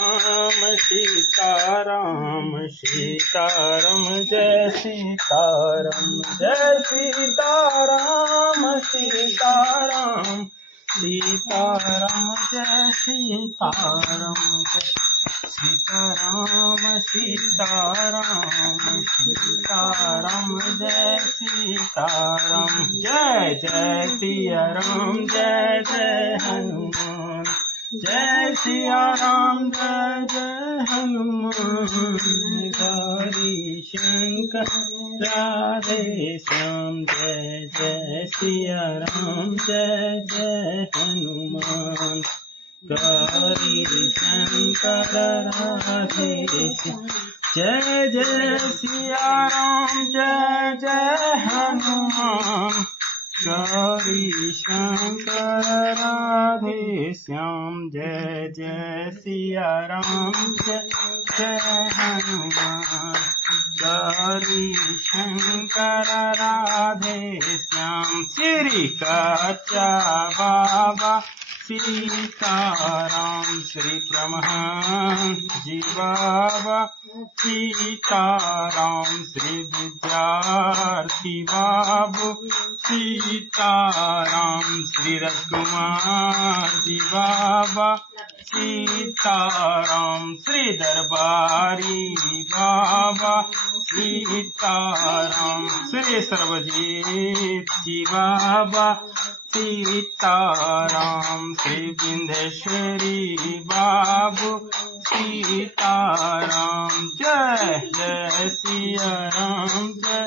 राम सीताराम सीताराम जय सीताराम जय सीताराम सीताराम सीताराम जय सीताराम जय सीताराम सीताराम सीताराम जय सीताराम जय जय सिया राम जय जय हनुमान जय सिया राम जय जय हनुमान गौरी शंकर राधे श्याम जय जय सिया राम जय जय हनुमान गौरी शंकर राधे श्याम जय जय सिया राम जय जय हनुमान गौरी शंकर राधे श्याम जय जय सिया राम जय जय हनुमान गौरी शंकर राधे श्याम श्री कच्चा बाबा सीताराम श्री परमहंस जी बाबा सीताराम श्री विद्यार्थी बाबू सीताराम श्री राजकुमार जी बाबा सीताराम श्री दरबारी बाबा सीताराम श्री सर्वजीत जी बाबा सीताराम श्री विंध्येश्वरी बाबू सीताराम जय जय सिया राम जय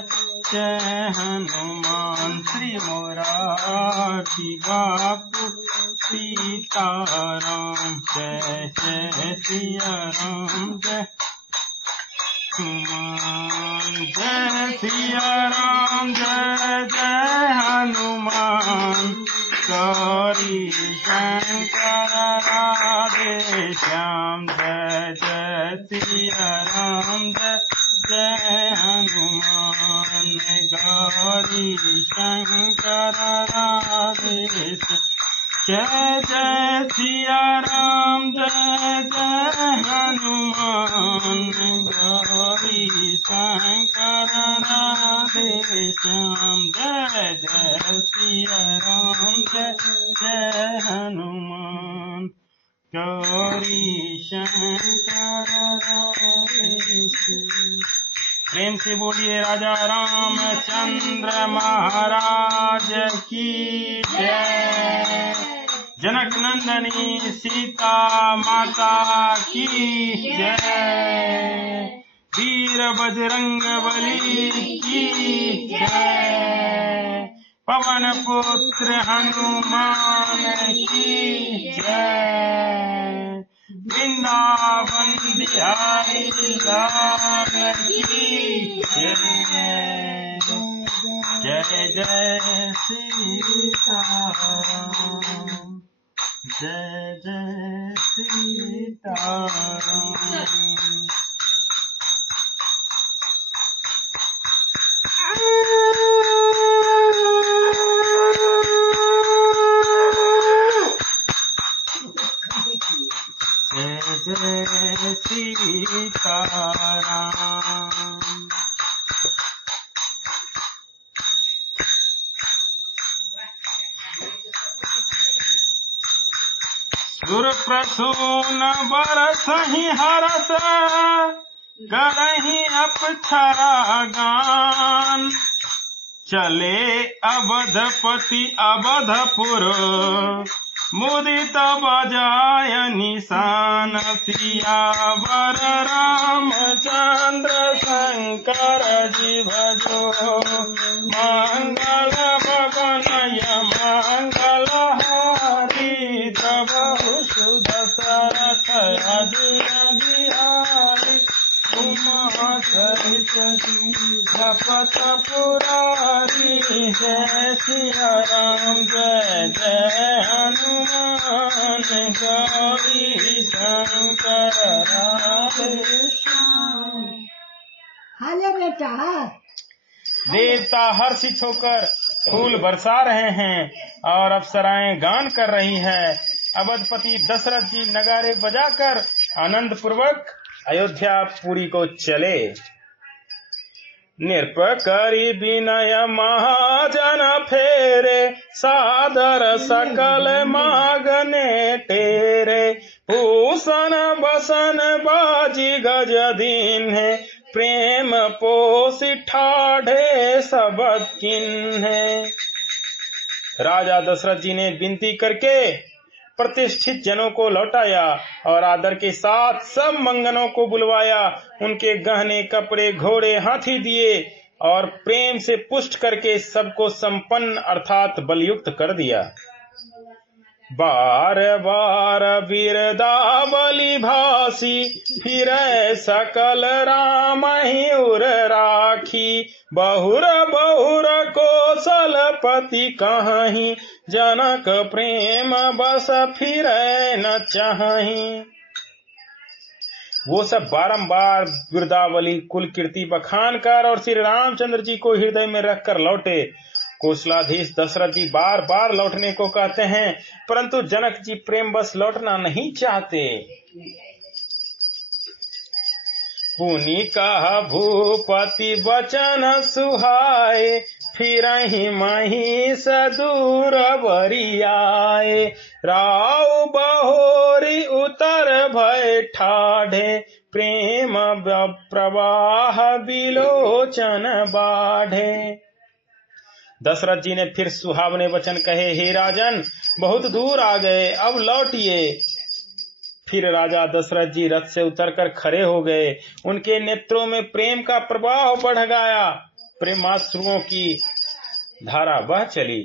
जय हनुमान श्री मोरारी बापू सीताराम जय जय सिया राम जय हनुमान जय सिया राम जय जय हनुमान गौरी शंकर राधे श्याम जय जय सिया राम जय जय हनुमान गौरी शंकर राधे जय जय सिया राम जय जय हनुमान गौरी शंकर राधे श्याम जय जय सिया राम जय जय हनुमान गौरी शंकर राधे श्याम। प्रेम से बोलिए राजा रामचंद्र महाराज की जय। जनक नंदनी सीता माता की जय। वीर बजरंग बली की जय। पवन पुत्र हनुमान की जय। वृंदावन बिहारी लाल की जय। जय जय सीताराम जय जय सीताराम। जय जय सीताराम। सुर प्रसून बरसहि हरस करहि अप्सरा गान। चले अवधपति अवधपुर मुदित बजाय निशान। सियावर रामचंद्र शंकर जी भजो। मंगल भगनय मंगल हारी तब सुदशरथ अजिर बिहारी। उमा सहित जपत पुरारी। जय सिया राम जय जय हनुमान गौरी शंकर राधे श्याम। हाले बेटा। देवता हर्षित होकर फूल बरसा रहे हैं और अप्सराएं गान कर रही हैं। अवधपति दशरथ जी नगारे बजाकर आनंद पूर्वक अयोध्यापुरी को चले। निर्पकरी विनय महाजन फेरे, सादर सकल मागने टेरे। भूषण बसन बाजी गज दीन्हे, प्रेम पोषि ठाढ़े सब किन्हे। राजा दशरथ जी ने विनती करके प्रतिष्ठित जनों को लौटाया और आदर के साथ सब मंगनों को बुलवाया। उनके गहने, कपड़े, घोड़े, हाथी दिए और प्रेम से पुष्ट करके सबको संपन्न अर्थात बलयुक्त कर दिया। बार बार बिरदावली भासी, फिरै सकल राम ही उर राखी। बहुर बहुर कौशलपति कहीं, जनक प्रेम बस फिरै न चाहीं। वो सब बारंबार बिरदावली कुल कीर्ति बखान कर और श्री रामचंद्र जी को हृदय में रखकर लौटे। कौशलाधीश दशरथ जी बार बार लौटने को कहते हैं, परंतु जनक जी प्रेम बस लौटना नहीं चाहते। पुनि कहा भूपति वचन सुहाए, फिरहि महिष दूर बरियाए। राव बहोरी उतर भय ठाढ़े, प्रेम प्रवाह बिलोचन बाढ़े। दशरथ जी ने फिर सुहावने वचन कहे, हे राजन, बहुत दूर आ गए, अब लौटिए। फिर राजा दशरथ जी रथ से उतरकर खड़े हो गए। उनके नेत्रों में प्रेम का प्रवाह बढ़ गया, प्रेमाश्रुओं की धारा बह चली।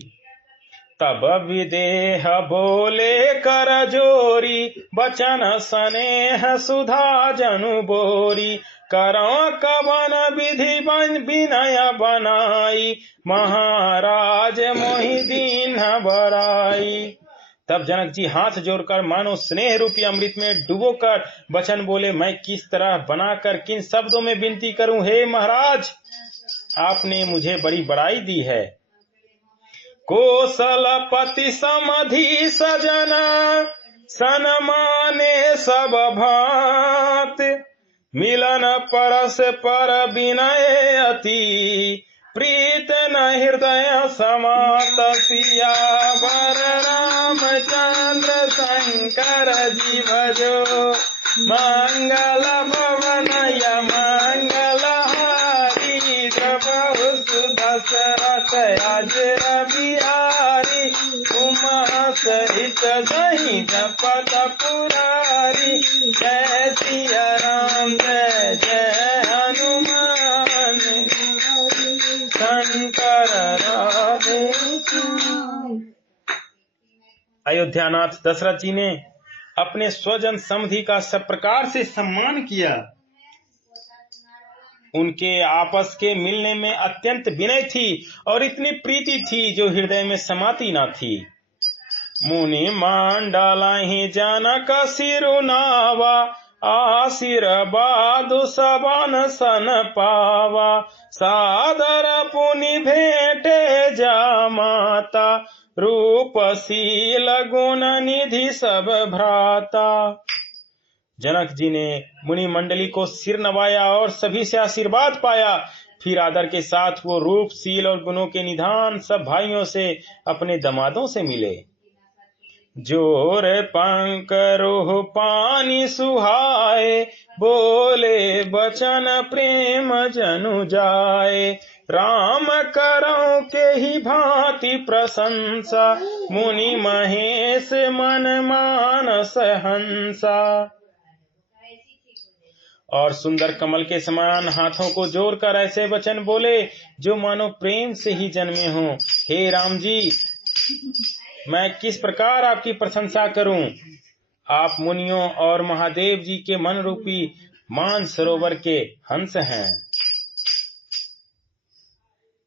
तब विदेह बोले कर जोरी, बचन स्नेह सुधा जनु बोरी। करो कवन विधि विनय बनाई, महाराज मोहि दीन बराई। तब जनक जी हाथ जोड़कर मानो स्नेह रूपी अमृत में डुबोकर वचन बोले, मैं किस तरह बनाकर किन शब्दों में विनती करूं। हे महाराज, आपने मुझे बड़ी बड़ाई दी है। कौशलपति समधि सजना, सन्माने सब भांत। मिलन परस पर विनय अति, प्रीत न हृदय समात। सियावर रामचंद्र शंकर जी भजो, मंगल भवन मंगल हारी। प्रभु सुदशरथ अजर बिहारी, उमा सहित दही जपत पुरारी। जय सिया राम जय जय हनुमान, शंकर राधे। अयोध्यानाथ दशरथ जी ने अपने स्वजन समधि का सब प्रकार से सम्मान किया। उनके आपस के मिलने में अत्यंत विनय थी और इतनी प्रीति थी जो हृदय में समाती न थी। मुनि मंडलहि जनक सिरुनावा, आशीर्वाद सबन सन पावा। सादर पुनि भेंटे जामाता, रूपशील गुण निधि सब भ्राता। जनक जी ने मुनि मंडली को सिर नवाया और सभी से आशीर्वाद पाया। फिर आदर के साथ वो रूप, शील और गुणों के निधान सब भाइयों से, अपने दमादों से मिले। जोर पंक रोह पानी सुहाए, बोले बचन प्रेम जनु जाए। राम करौ के ही भांति प्रशंसा, मुनि महेश मन मानस हंसा। और सुंदर कमल के समान हाथों को जोड़कर ऐसे वचन बोले जो मानो प्रेम से ही जन्मे हों। हे राम जी, मैं किस प्रकार आपकी प्रशंसा करूं। आप मुनियों और महादेव जी के मन रूपी मान सरोवर के हंस हैं।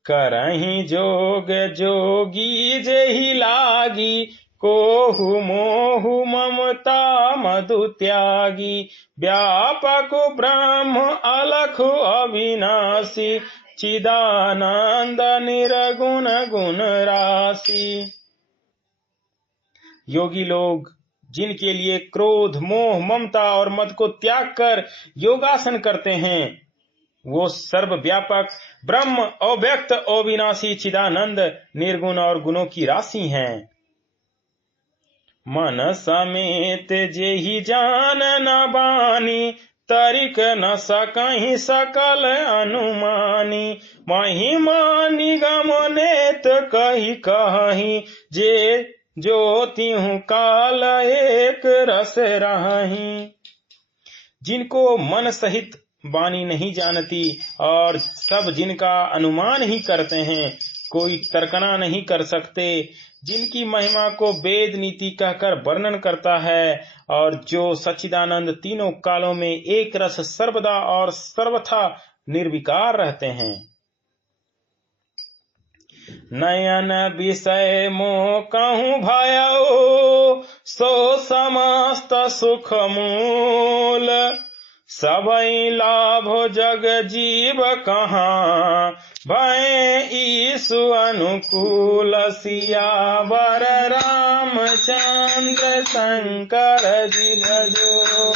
करहि जोग जोगी जेहि लागी, कोहु मोहु ममता मधु त्यागी। व्यापक ब्रह्म अलख अविनाशी, चिदानंद निर्गुण गुण राशि। योगी लोग जिनके लिए क्रोध, मोह, ममता और मद को त्याग कर योगासन करते हैं, वो सर्वव्यापक ब्रह्म, अव्यक्त, अविनाशी, चिदानंद, निर्गुण और गुणों की राशि हैं। मन समेत जेहि जान न बानी, तरिक न सकहि सकल अनुमानी। महिमा निगम नेत कही कही, जे जो तिहु काल एक रस रही। जिनको मन सहित वाणी नहीं जानती और सब जिनका अनुमान ही करते हैं, कोई तर्कना नहीं कर सकते, जिनकी महिमा को वेद नीति कहकर वर्णन करता है, और जो सच्चिदानंद तीनों कालों में एक रस सर्वदा और सर्वथा निर्विकार रहते हैं। नयन विषय मोह कहूँ भयो, सो समस्त सुख मूल। सबई लाभ जग जीव कहाँ, भय ईसु अनुकूल। सियावर रामचंद्र शंकर जी भजो,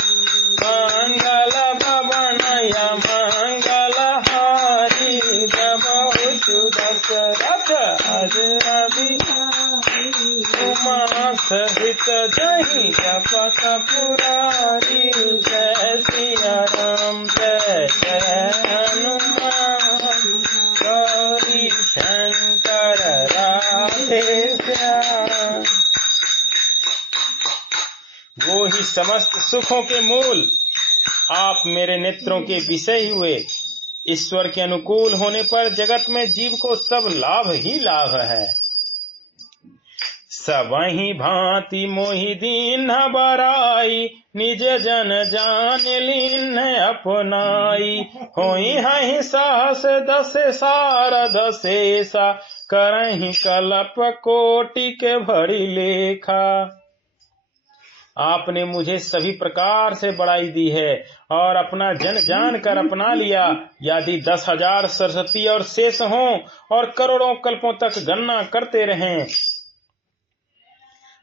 मंगल भवन मंगल हारी। जब दशरथ अजनबी, उमा सहित जहि जपत पुरारी। जय सिया राम, जय जय हनुमान, गौरी शंकर राधे श्याम। वो ही समस्त सुखों के मूल, आप मेरे नेत्रों के विषय हुए। ईश्वर के अनुकूल होने पर जगत में जीव को सब लाभ ही लाभ है। सबहि भांति मोहि दीन बराई, निज जन जान लीन अपनाई। होई हहि सहस दस सारद शेषा, करहि कल्प कोटि के भरी लेखा। आपने मुझे सभी प्रकार से बड़ाई दी है और अपना जन जान कर अपना लिया। यदि 10,000 सरस्वती और शेष हों और करोड़ों कल्पों तक गणना करते रहें,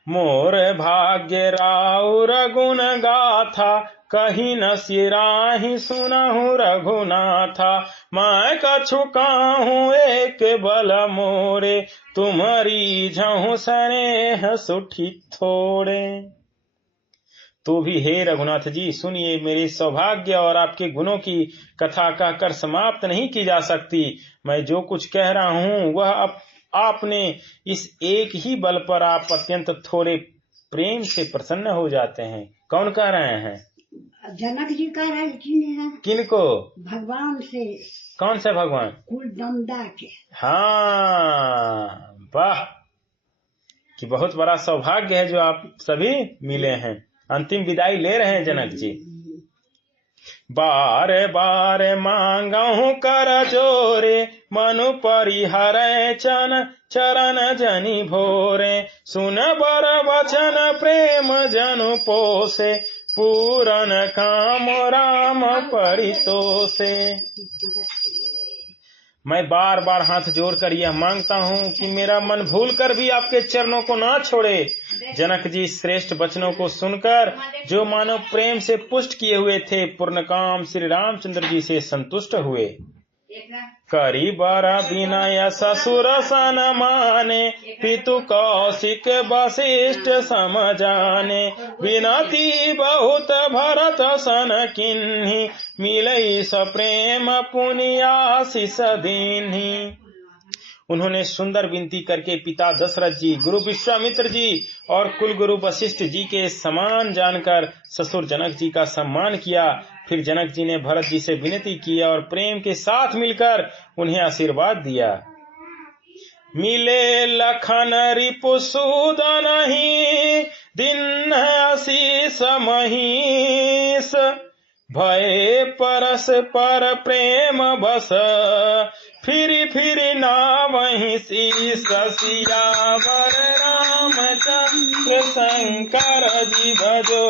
मोर भाग्य राउर गुण गाथा, कहीं न सिराहि सुनहु रघुनाथा। मैं कछु काहूँ एक बल मोरे, तुम्हारी झहु स्नेह सुठी थोड़े। तो भी हे रघुनाथ जी सुनिए, मेरे सौभाग्य और आपके गुणों की कथा कहकर समाप्त नहीं की जा सकती। मैं जो कुछ कह रहा हूँ वह आपने इस एक ही बल पर आप अत्यंत थोड़े प्रेम से प्रसन्न हो जाते हैं। कौन कह रहे हैं? जनक जी कह रहे हैं। किनको? भगवान से। कौन से भगवान? कुलदमदा के। हाँ, वाह, कि बहुत बड़ा सौभाग्य है जो आप सभी मिले हैं। अंतिम विदाई ले रहे हैं जनक जी। बार बार मांगहु कर जोरे, मनु परिहरै चरण जनि भोरे। सुन बर वचन प्रेम जनु पोसे, पूरन काम राम परितोषे। मैं बार बार हाथ जोड़कर यह मांगता हूँ कि मेरा मन भूल कर भी आपके चरणों को ना छोड़े। जनक जी श्रेष्ठ वचनों को सुनकर जो मानव प्रेम से पुष्ट किए हुए थे, पूर्ण काम श्री रामचंद्र जी से संतुष्ट हुए। करी बर विनय ससुर सन माने, पितु कौशिक वशिष्ठ सम जाने। विनती बहुत भरत सन किन्ही, मिलई सप्रेम पुनि आशीष दीन्ही। उन्होंने सुंदर विनती करके पिता दशरथ जी, गुरु विश्वामित्र जी और कुल गुरु वशिष्ठ जी के समान जानकर ससुर जनक जी का सम्मान किया। फिर जनक जी ने भरत जी से विनती की और प्रेम के साथ मिलकर उन्हें आशीर्वाद दिया। मिले लखन रिपु सूदन ही, दिन आशीष महीष। भय परस पर प्रेम बस, फिरी फिरी नावहि शीस। सियावर रामचंद्र शंकर जी भजो,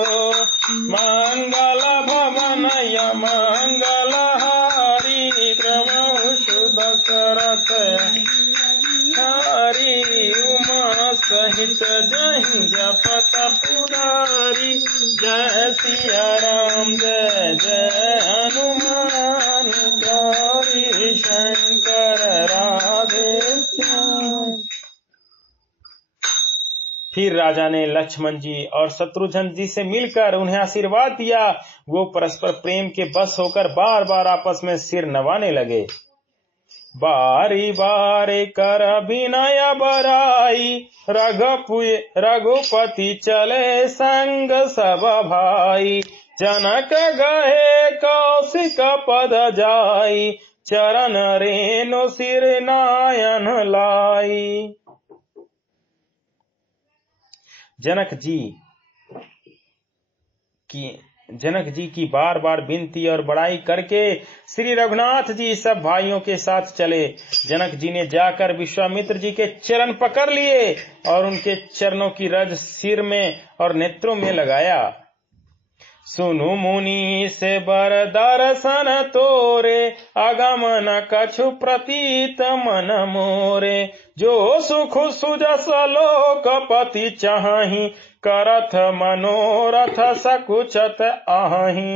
मंगल भवन मंगल हारी। क्रमशु दशरथ हरि, उमा सहित जहि जपत पुरारी। सिया राम जय जय हनुमान गौरी शंकर राधे श्याम। फिर राजा ने लक्ष्मण जी और शत्रुघ्न जी से मिलकर उन्हें आशीर्वाद दिया। वो परस्पर प्रेम के बस होकर बार बार आपस में सिर नवाने लगे। बारी बारी कर विनय बराई रघुपति चले संग सब भाई। जनक गए कौशिक पद जाई चरण रेणु सिर नायन लाई। जनक जी की बार बार विनती और बड़ाई करके श्री रघुनाथ जी सब भाइयों के साथ चले। जनक जी ने जाकर विश्वामित्र जी के चरण पकड़ लिए और उनके चरणों की रज सिर में और नेत्रों में लगाया। सुनु मुनि से बर दर्शन तोरे अगम न कछु प्रतीत मन मोरे। जो सुख सुजस लोकपति चाहि करथ मनोरथ सकुचत आहि।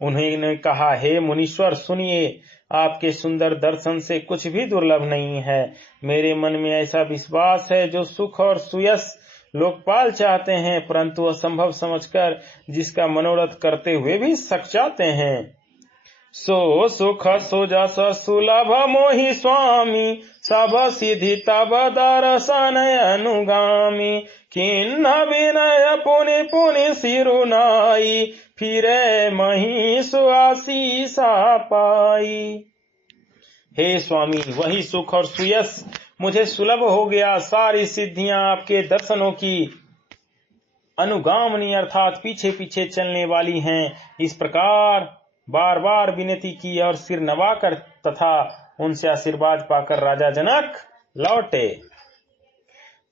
उन्होंने कहा, हे मुनीश्वर सुनिए, आपके सुंदर दर्शन से कुछ भी दुर्लभ नहीं है। मेरे मन में ऐसा विश्वास है जो सुख और सुयस लोकपाल चाहते हैं, परंतु असंभव समझकर जिसका मनोरथ करते हुए भी सकचाते हैं। सो सुख सुजस सुलभ मोहि स्वामी सब सिद्धि तब दर्शन अनुगामी। किन्ह विनय पुनि पुनि सिरुनाई फिरे महिषु आशीषा पाई। हे स्वामी, वही सुख और सुयस मुझे सुलभ हो गया। सारी सिद्धियां आपके दर्शनों की अनुगामनी अर्थात पीछे पीछे चलने वाली हैं। इस प्रकार बार बार विनती की और सिर नवाकर तथा उनसे आशीर्वाद पाकर राजा जनक लौटे।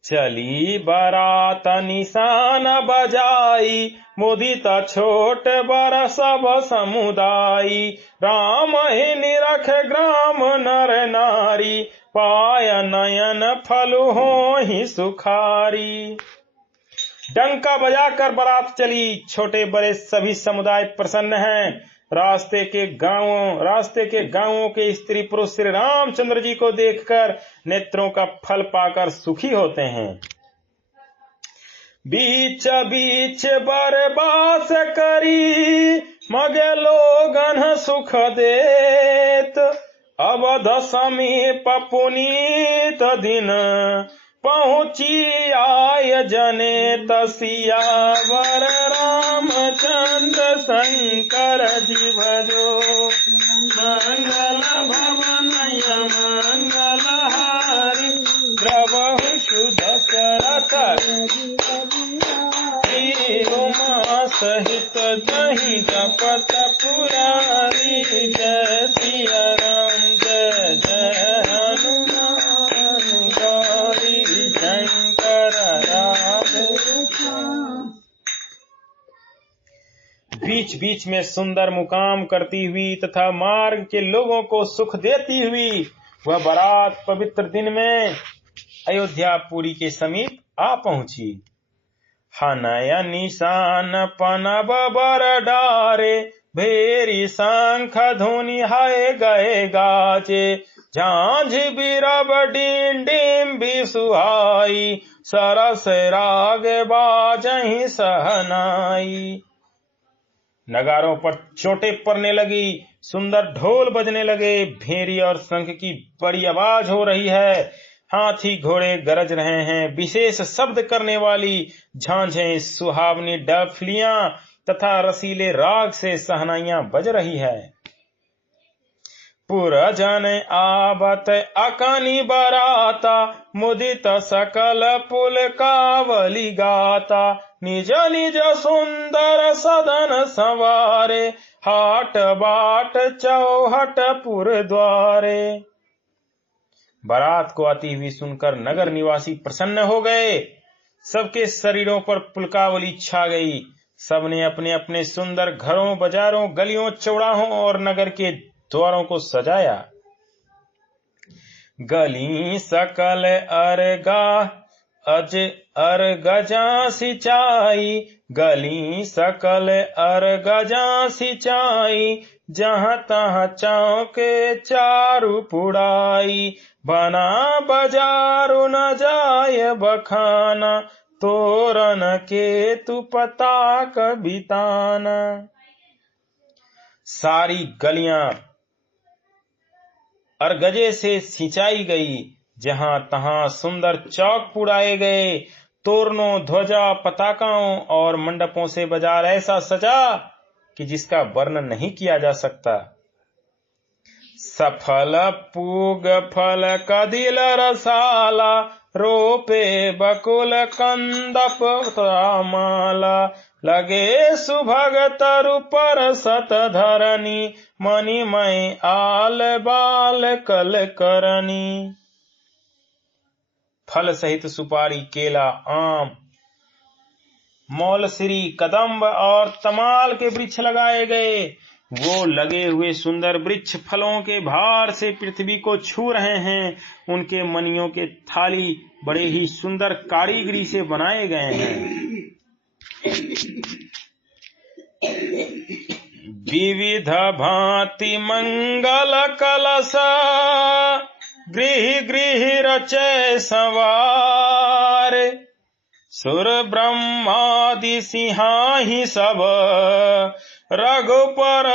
चली बारात निशान बजाई मुदित छोट बर सब समुदायी। राम ही निरख ग्राम नर नारी पाय नयन फलु होहि सुखारी। डंका बजाकर बारात चली। छोटे बड़े सभी समुदाय प्रसन्न हैं। रास्ते के गांवों के स्त्री पुरुष श्री रामचंद्र जी को देखकर नेत्रों का फल पाकर सुखी होते हैं। बीच बीच बरबास करी मगे लोगन सुख देत। अवध समीप पुनीत दिन पहुँची आय जने तसियावर। रामचंद्र शंकर जी भजो मंगल भवन मंगल हारी। प्रभु सुदशरथ उमा सहित जहि जपत पुरारी। जय सिया राम जय जय हनुमान गौरी शंकर राधे। बीच बीच में सुंदर मुकाम करती हुई तथा मार्ग के लोगों को सुख देती हुई वह बारात पवित्र दिन में अयोध्यापुरी के समीप आ पहुंची। हनय निशान पनब बर डारे भेरी शंख धुनि हाय गए गाजे। झांझ बिरब डिंडिम सुहाई सरस राग बाजहि सहनाई। नगारों पर चोटें पड़ने लगी, सुंदर ढोल बजने लगे, भेरी और शंख की बड़ी आवाज हो रही है। हाथी घोड़े गरज रहे हैं। विशेष शब्द करने वाली झांझें, सुहावनी डफलियां तथा रसीले राग से सहनाइयां बज रही है। पुरजन आवत अकनि बराता मुदित सकल पुल कावली गाता। निज निज सुंदर सदन संवारे हाट बाट चौहट पुर द्वारे। बारात को आती हुई सुनकर नगर निवासी प्रसन्न हो गए। सबके शरीरों पर पुलकावली छा गई। सबने अपने अपने सुंदर घरों, बाजारों, गलियों, चौराहों और नगर के द्वारों को सजाया। गली सकल अज अर्गजा सिंचाई, गली सकल अर्गजा सिंचाई, जहाँ तहाँ चौके चारू पुड़ाई, बना बजारू न जाय बखाना, तोरन के तू पताक बिताना। सारी गलियां अर्गजे से सिंचाई गई, जहां तहां सुंदर चौक पुड़ाए गए, तोरणों ध्वजा पताकाओं और मंडपों से बाजार ऐसा सजा कि जिसका वर्णन नहीं किया जा सकता। सफल पूग फल कदिल रसाला, रोपे बकुल कंदप माला, लगे सुभग तरु पर सत धरनी, मणिमय आल बाल कल करनी। फल सहित सुपारी, केला, आम, मौलसिरी, कदम्ब और तमाल के वृक्ष लगाए गए। वो लगे हुए सुंदर वृक्ष फलों के भार से पृथ्वी को छू रहे हैं। उनके मणियों के थाली बड़े ही सुंदर कारीगरी से बनाए गए हैं। विविध भांति मंगल कलश, गृह गृह रचे सवार, सुर ब्रह्मादि सिंहाही सब, रघुबर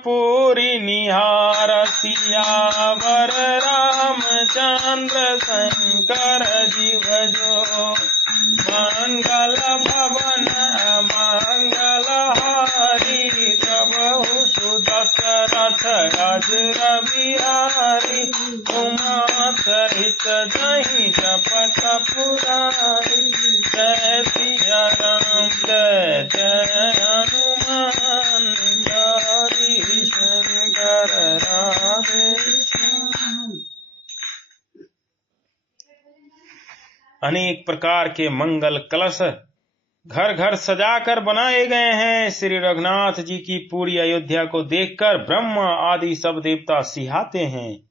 पूरी निहार, सियावर रामचंद्र शंकर जीव जो, मंगल भवन मंगल हारी, प्रभु सुदशरथ अजर बिहारी, उमा सहित जहि जपत पुरारी, जय सिया राम जय जय हनुमान, गौरी शंकर राधे श्याम। अनेक प्रकार के मंगल कलश घर घर सजाकर बनाए गए हैं। श्री रघुनाथ जी की पूरी अयोध्या को देखकर ब्रह्मा आदि सब देवता सिहाते हैं।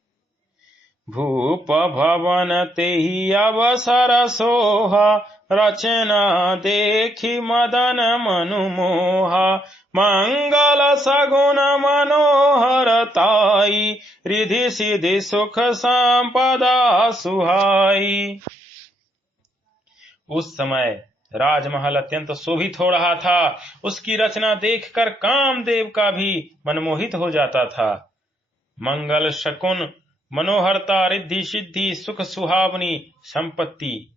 भूप भवन तेहि अवसर सोहा, रचना देखी मदन मनु मोहा, मंगल सगुन मनोहरताई, रिधि सिधि सुख संपदा सुहाई। उस समय राजमहल अत्यंत शोभित हो रहा था। उसकी रचना देखकर कामदेव का भी मनमोहित हो जाता था। मंगल शकुन मनोहरता, रिद्धि सिद्धि, सुख सुहावनी संपत्ति,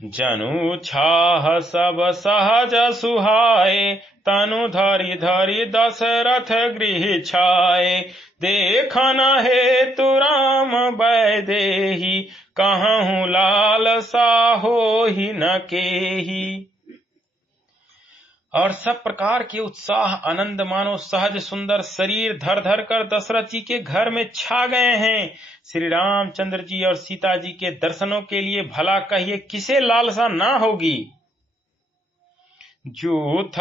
जनु छाह सब सहज सुहाए, तनु धरि धरि दशरथ गृह छाए, देखन हेतु राम वैदेही, कहूँ लाल साहोहि न केही। और सब प्रकार के उत्साह आनंद मानो सहज सुंदर शरीर धर धर कर दशरथ जी के घर में छा गए हैं। श्री रामचंद्र जी और सीता जी के दर्शनों के लिए भला कहिए किसे लालसा ना होगी। जूथ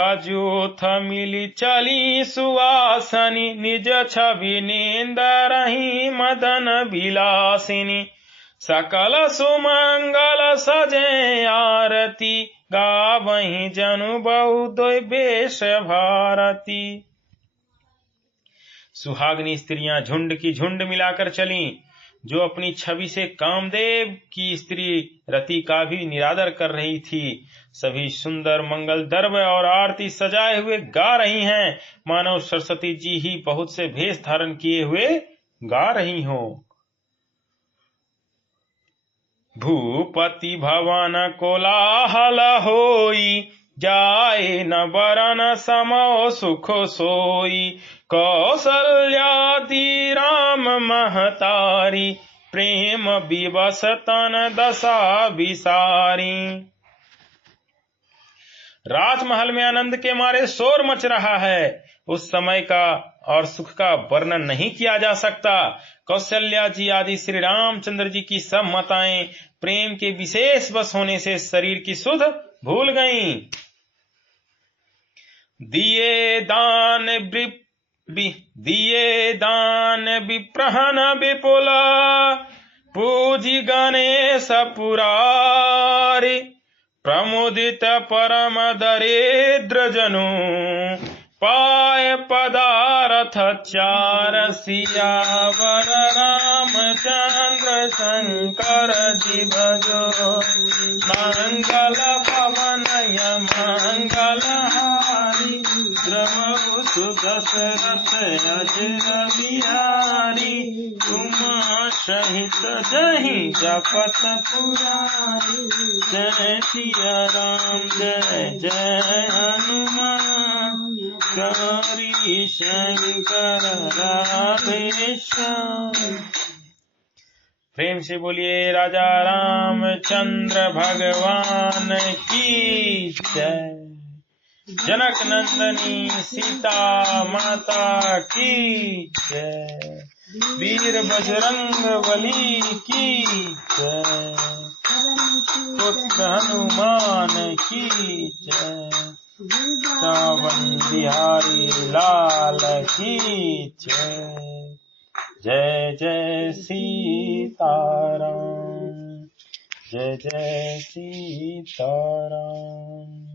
मिली चली सुवासनी, निज छवि नींद रही मदन विलासिनी, सकल सुमंगल सजे आरती, गावहीं जनु बहु द्वेष भारती। सुहागनी स्त्रियां झुंड की झुंड मिलाकर चलीं, जो अपनी छवि से कामदेव की स्त्री रति का भी निरादर कर रही थी। सभी सुंदर मंगल द्रव्य और आरती सजाए हुए गा रही हैं, मानो सरस्वती जी ही बहुत से भेष धारण किए हुए गा रही हों। भूपति भवन कोलाहल होई, जाए न बरन समो सुख सोई, कौसल्यादि राम महतारी, प्रेम विवश तन दशा विसारी। राजमहल में आनंद के मारे शोर मच रहा है। उस समय का और सुख का वर्णन नहीं किया जा सकता। कौशल्या जी आदि श्री रामचंद्र जी की सब माताएं प्रेम के विशेष वश होने से शरीर की सुध भूल गईं। दिए दान विप्रहन विपुल, पूजी गणेश पुरारी प्रमुदित परम दरिद्र जनु पाए पदार्थ चार सियावर रामचंद्र शंकर जी भजो मंगल पवनय मंगल हारी द्रवहु सुदशरथ अजर बिहारी तुम सहित जहि जपत पुरारी जय सिया राम जय जय हनुमान गौरी शंकर राधेश्याम। प्रेम से बोलिए राजा रामचंद्र भगवान की जय। जनक नंदनी सीता माता की जय। वीर बजरंग बली की जय। पुत्र हनुमान की जय। सावन बिहारी लाल की जय। जय जय सीताराम जय जय सीताराम।